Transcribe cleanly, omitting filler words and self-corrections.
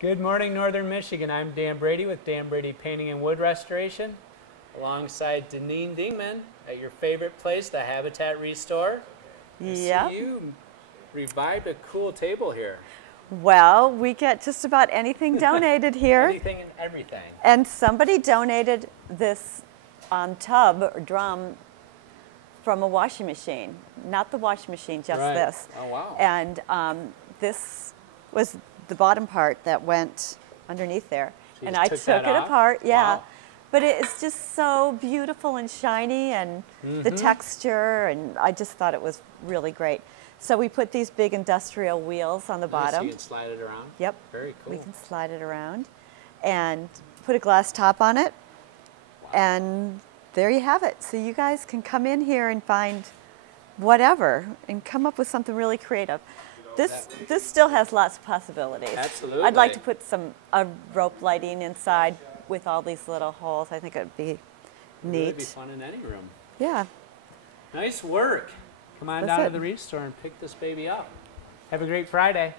Good morning, Northern Michigan. I'm Dan Brady with Dan Brady Painting and Wood Restoration, alongside Denine Dingman at your favorite place, the Habitat Restore. Yep. I see you revived a cool table here. Well, we get just about anything donated here. Anything and everything. And somebody donated this tub or drum from a washing machine. Not the washing machine, just Right. this. Oh, wow. And this was the bottom part that went underneath there. So you And just I took took that it off? apart, yeah. Wow. But it's just so beautiful and shiny, and the texture, and I just thought it was really great. So we put these big industrial wheels on the Nice, bottom. so you can slide it around? Yep. Very cool. We can slide it around and put a glass top on it. Wow. And there you have it. So you guys can come in here and find whatever and come up with something really creative. This still has lots of possibilities. Absolutely. I'd like to put some rope lighting inside with all these little holes. I think it would be neat. It would be fun in any room. Yeah. Nice work. Come on That's down it. to the Restore and pick this baby up. Have a great Friday.